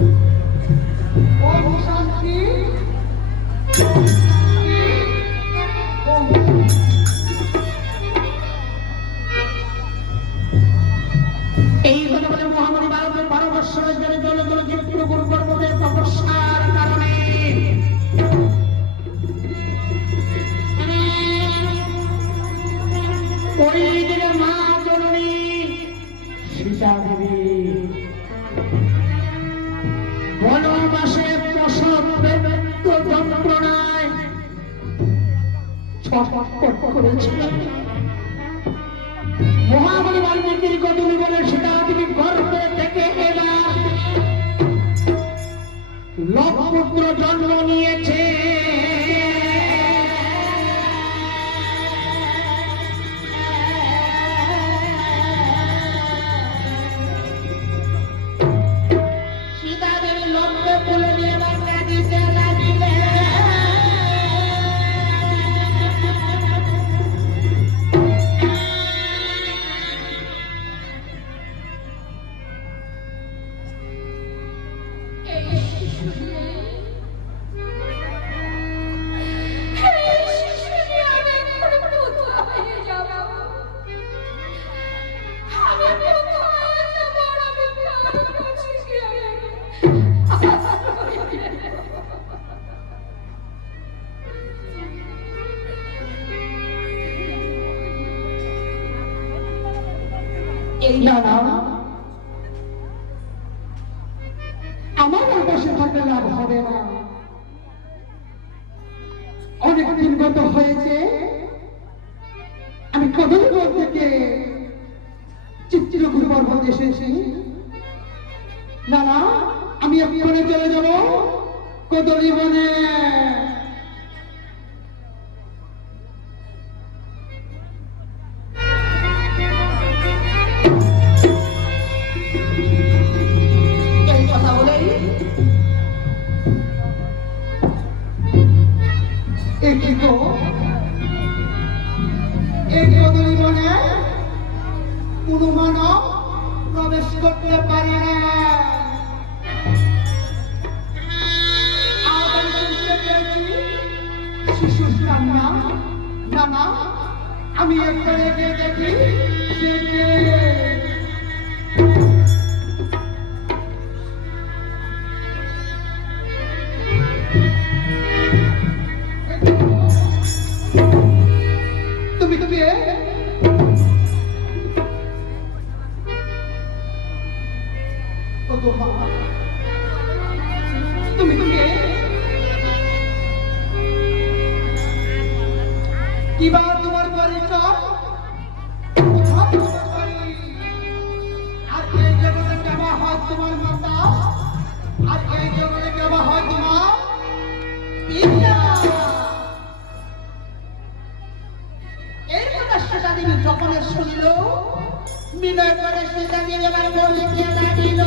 এই হলো বলে মহামারী ভারতবর্ষের জলগুলোকে পুরোপুরি পর্বতের তপস্যার কারণে ওই দিকে মা জননী সীতা দেবী বনবাসে প্রসব যন্ত্রণায় ছটফট করেছিলেন। মহাবলী বাল্মীকির কদলি বলে সেটা তিনি গর্ভে থেকে এবার লবপুত্র জন্ম নিয়েছে। সীতা দেবী লবকে তুলে নিয়ে এবার কাঁদিতে লাগিলেন। না না আমার বসে থাকলে লাভ হবে না। অনেক দিন গত হয়েছে, আমি কদলীবন থেকে চিত্রকূট পর্বত এসেছি। না না আমি এক্ষণে চলে যাব কদলীবনে। কোন মানব প্রবেশ করতে পারে না। শিশুর কান্না। না না আমি এখানে গিয়ে দেখি তুমি কে? তুমি কে? কিবা তোমার পরিচয়? আর এই জগতে কেমন হয় তোমার মাতা? আর এই জগতে কেমন হয় তোমার পিতা? এর কথা সীতা দেবী যখন শুনিল, বিনয় করে সীতা দেবী এবার বলিতে লাগিল।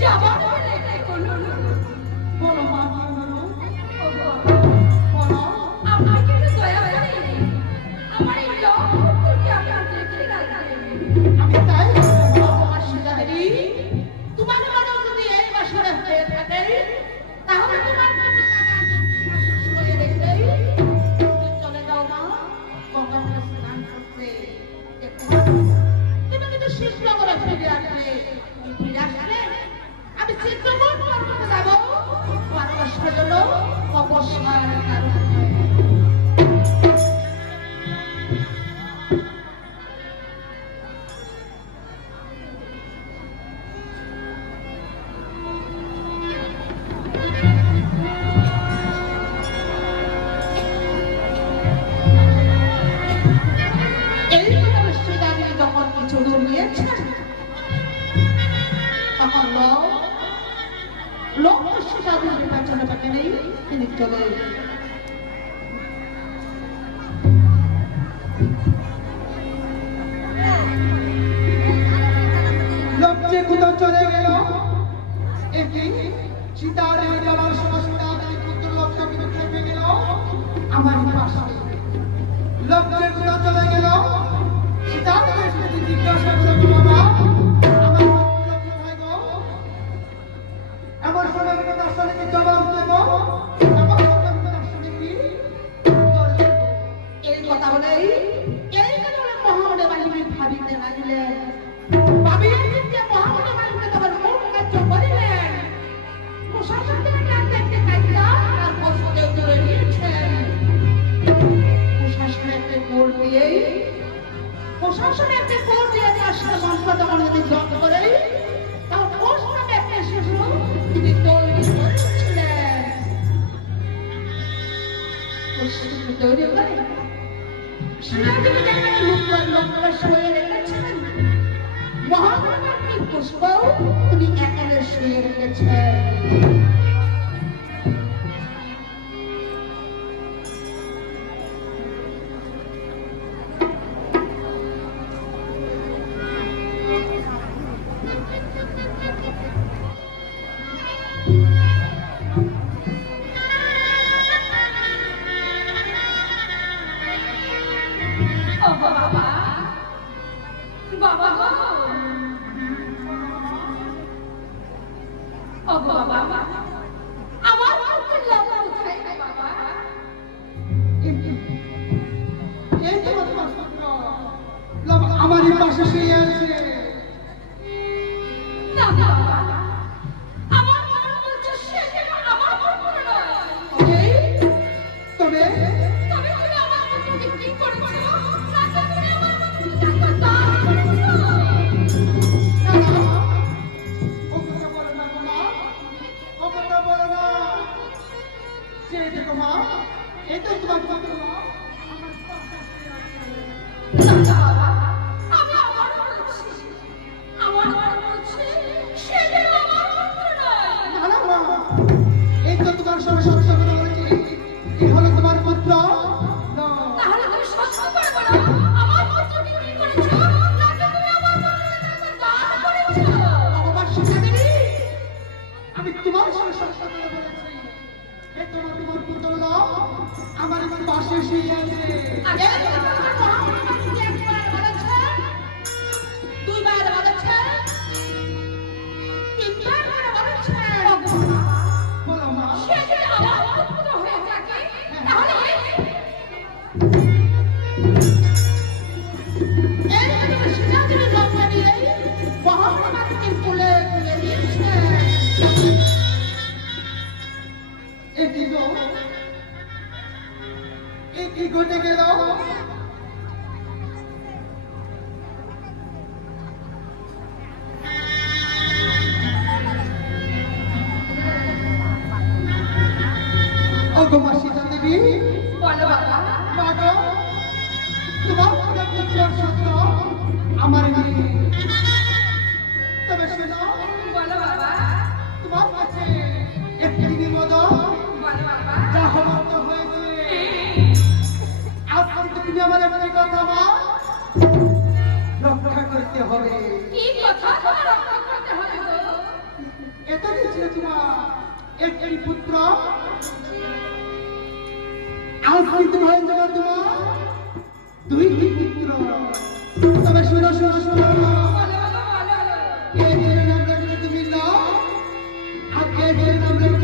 যাবার কোনো তোমার মনে যদি এই বাসরে হয়ে থাকে তাহলে তোমার শুয়ে দেখলেই চলে যাও মা গঙ্গায় স্নান করতে। তুমি কিন্তু শীঘ্র করে ফিরে আসবে। ফিরে আসলে আমি চিত্রকূট পর্বতে যাবো পরামর্শের জন্য অবসর কারণে। আমার পাশে লক্ষ্যে কোথাও চলে গেল জিজ্ঞাসা করে বাবা আমার সময় তার সাথে কি জবাব দেব আমার সময় তার সাথে কি এই কথা বলে মহামনে বাহিনী ভাবিতে লাগিলেন। ভাবিলেন যে মহামনে বাহিনী তোমার কোন কার্য করিলেন প্রশাসনকে দেখতে কাইলা আর বসতে ধরে নিয়েছেন। প্রশাসনে একটা কোর দিয়ে তার সাথে সংস্কৃত যদি যত্ন করে তার পোস্টে একটা শিশু তিনি তৈরি করেছিলেন। তৈরি করে সিরাজুল জাহান লোকরা শুয়ে রেখেছেন। মহাপ্রভুর পুষ্প তিনি একালে শুয়ে রেখেছেন। আমারই পাশে শুয়ে আছে। তবে আমার পাশে শুয়ে আছে। কি ঘটে গেল? সীতা দেবী তোমার সত্য আমার মেয়ে। তবে শোনো তোমার কাছে একটি নিবেদন যা হওয়ার তো হয়েছে। আজকে তুমি আমার একটি কথা মা রক্ষা করতে হবে। এত কিছু তোমার একটি পুত্র আজকে তোমার তোমার দুইটি পুত্র। তবে শোনো বলিলাম রে